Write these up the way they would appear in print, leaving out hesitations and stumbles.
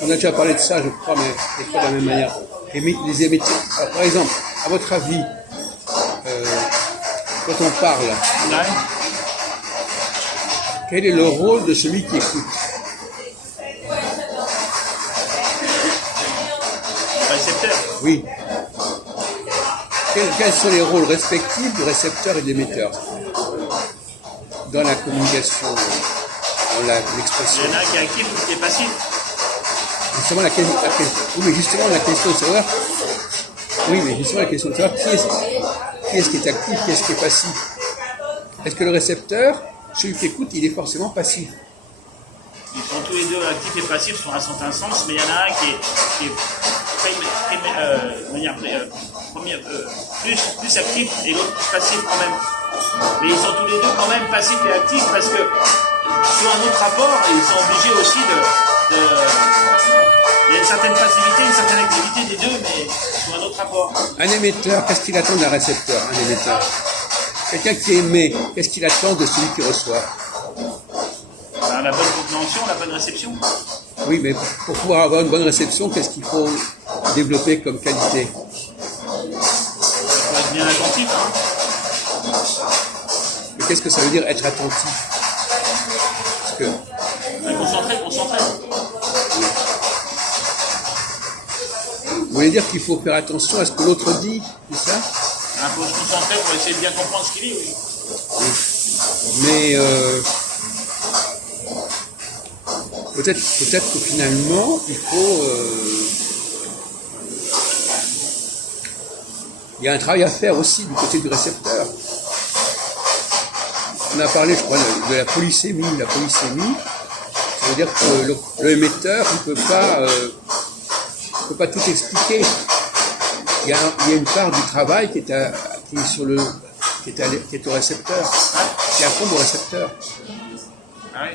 On a déjà parlé de ça, je crois, mais pas de la même manière. Les émetteurs. Alors, par exemple, à votre avis, quand on parle, quel est le rôle de celui qui écoute? Récepteur. Oui. Quels sont les rôles respectifs du récepteur et de l'émetteur dans la communication, dans l'expression? Il y en a un qui est actif ou qui est passif. Justement, oui, mais justement, la question de savoir, oui, mais justement, la question de savoir qui est-ce qui est actif, qui est-ce qui est passif. Est-ce que le récepteur, celui qui écoute, il est forcément passif? Ils sont tous les deux actifs et passifs sur un certain sens, mais il y en a un qui est plus actif et l'autre plus passif quand même. Mais ils sont tous les deux quand même passifs et actifs parce que sur un autre rapport, ils sont obligés aussi il y a une certaine passivité, une certaine activité des deux, mais sur un autre rapport. Un émetteur, qu'est-ce qu'il attend d'un récepteur, un émetteur? Quelqu'un qui émet, qu'est-ce qu'il attend de celui qui reçoit? La bonne compréhension, la bonne réception. Oui, mais pour pouvoir avoir une bonne réception, qu'est-ce qu'il faut développer comme qualité? Il faut être bien attentif. Mais qu'est-ce que ça veut dire être attentif? Parce que... Concentré. Vous voulez dire qu'il faut faire attention à ce que l'autre dit, c'est ça? Il faut se concentrer pour essayer de bien comprendre ce qu'il dit, oui. Oui. Mais peut-être que finalement, il faut... il y a un travail à faire aussi du côté du récepteur. On a parlé, je crois, de la polysémie. La polysémie, ça veut dire que l'émetteur ne peut pas tout expliquer. Il y a une part du travail qui est au récepteur, qui incombe au récepteur. Ah oui.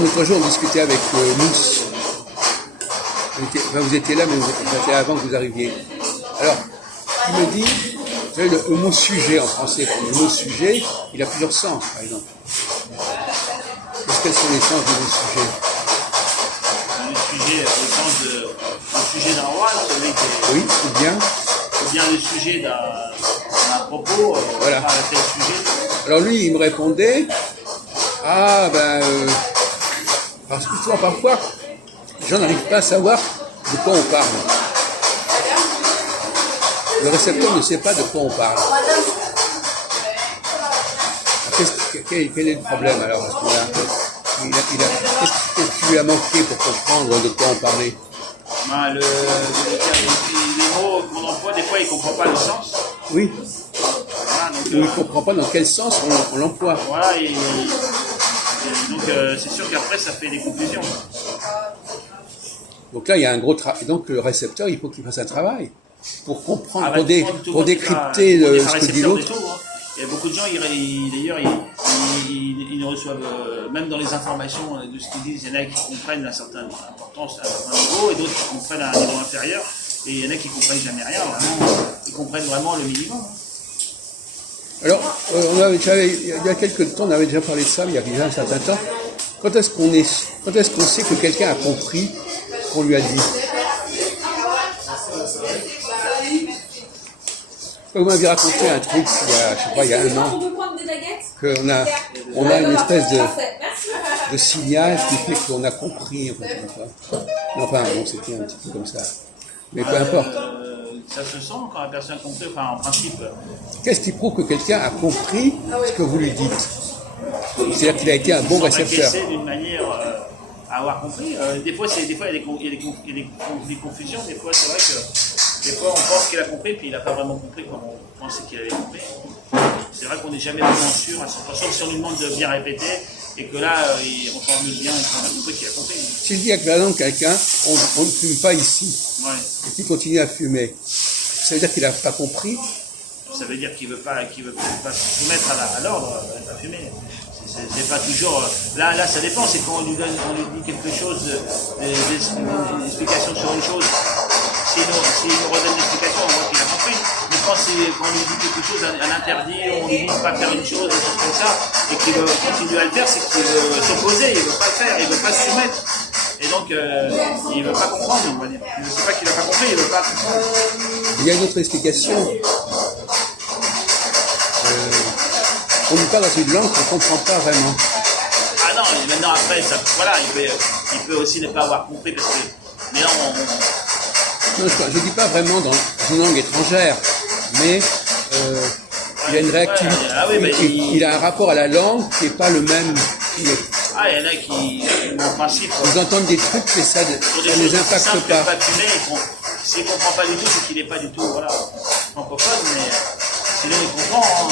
L'autre jour, on discutait avec Mousse. Vous étiez là, mais c'était avant que vous arriviez. Alors, il me dit, vous savez, le mot sujet en français, le mot sujet, il a plusieurs sens, par exemple. Quels sont les sens du mot sujet? Le sujet, au sens le sujet d'un roi, celui qui est... Oui, ou bien le sujet d'un propos, voilà. À tel sujet. Alors lui, il me répondait, parce que souvent, parfois, les gens n'arrivent pas à savoir de quoi on parle. Le récepteur ne sait pas de quoi on parle. Quel est le problème alors à ce moment-là? Qu'est-ce qui lui a manqué pour comprendre de quoi on parlait? Les mots qu'on emploie, des fois, il ne comprend pas le sens. Oui. Voilà, donc, il ne comprend pas dans quel sens on l'emploie. Voilà, donc c'est sûr qu'après, ça fait des confusions. Donc là, il y a un gros travail. Donc le récepteur, il faut qu'il fasse un travail pour comprendre, pour décrypter ce que dit l'autre. Il y a beaucoup de gens, d'ailleurs, ils ne reçoivent, même dans les informations de ce qu'ils disent, il y en a qui comprennent une certaine importance à un certain niveau, et d'autres qui comprennent à un niveau inférieur, et il y en a qui ne comprennent jamais rien, vraiment, ils comprennent vraiment le minimum. Alors, il y a quelques temps, on avait déjà parlé de ça, mais il y a déjà un certain temps. Quand est-ce qu'on sait que quelqu'un a compris ce qu'on lui a dit? Vous m'avez raconté un truc il y a un an, qu'on a une espèce de signal qui fait qu'on a compris, enfin bon, c'était un petit peu comme ça. Mais peu importe. Ça se sent quand la personne a compris, enfin en principe. Qu'est-ce qui prouve que quelqu'un a compris ce que vous lui dites? C'est-à-dire qu'il a été un bon récepteur. C'est d'une manière à avoir compris. Des fois, il y a des confusions. Des fois, c'est vrai que des fois, on pense qu'il a compris, puis il n'a pas vraiment compris comme on pensait qu'il avait compris. C'est vrai qu'on n'est jamais vraiment sûr à 100%, sauf si on lui demande de bien répéter, et que là, on s'en remet bien, et qu'on a compris qu'il a compris. S'il dit par exemple quelqu'un, on ne fume pas ici, ouais. Et qu'il continue à fumer, ça veut dire qu'il n'a pas compris? Ça veut dire qu'il ne veut pas se soumettre à l'ordre, à fumer. C'est pas toujours... Là, ça dépend, c'est quand on lui dit quelque chose, une explication sur une chose. S'il nous redonne l'explication, on voit qu'il a compris. Mais quand on lui dit quelque chose, un interdit, on lui dit de ne pas faire une chose, des choses comme ça, et qu'il veut continuer à le faire, c'est qu'il veut s'opposer, il ne veut pas le faire, il ne veut pas se soumettre. Et donc, il ne veut pas comprendre, on va dire. Je ne sais pas qu'il n'a pas compris, il ne veut pas comprendre. Il y a une autre explication. On nous parle dans une langue qu'on ne comprend pas vraiment. Ah non, et maintenant après, ça, voilà, il peut aussi ne pas avoir compris parce que. Mais là, Non, je ne dis pas vraiment dans une langue étrangère, mais il a une réactivité. Il a un rapport à la langue qui n'est pas le même. Ah, il y en a qui, en principe. Ils entendent des trucs et ça ne les impacte pas. S'il ne comprend pas du tout, c'est qu'il n'est pas du tout francophone, mais sinon il comprend. Hein,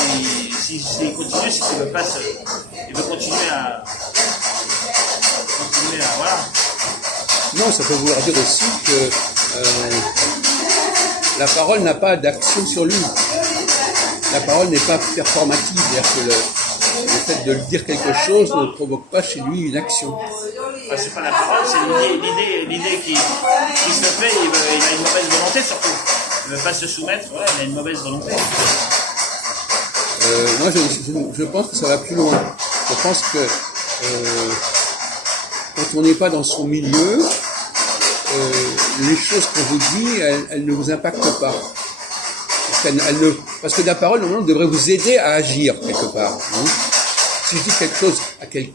s'il continue, c'est qu'il veut pas il veut continuer à. Voilà. Non, ça peut vouloir dire aussi que la parole n'a pas d'action sur lui. La parole n'est pas performative, c'est-à-dire que le fait de dire quelque chose ne provoque pas chez lui une action. Enfin, c'est pas la parole, c'est l'idée qui se fait, il a une mauvaise volonté surtout. Il ne veut pas se soumettre, ouais, il a une mauvaise volonté. Moi, je pense que ça va plus loin. Je pense que quand on n'est pas dans son milieu, les choses qu'on vous dit, elles ne vous impactent pas. Parce que la parole, normalement, devrait vous aider à agir quelque part. Hein. Si je dis quelque chose à quelqu'un,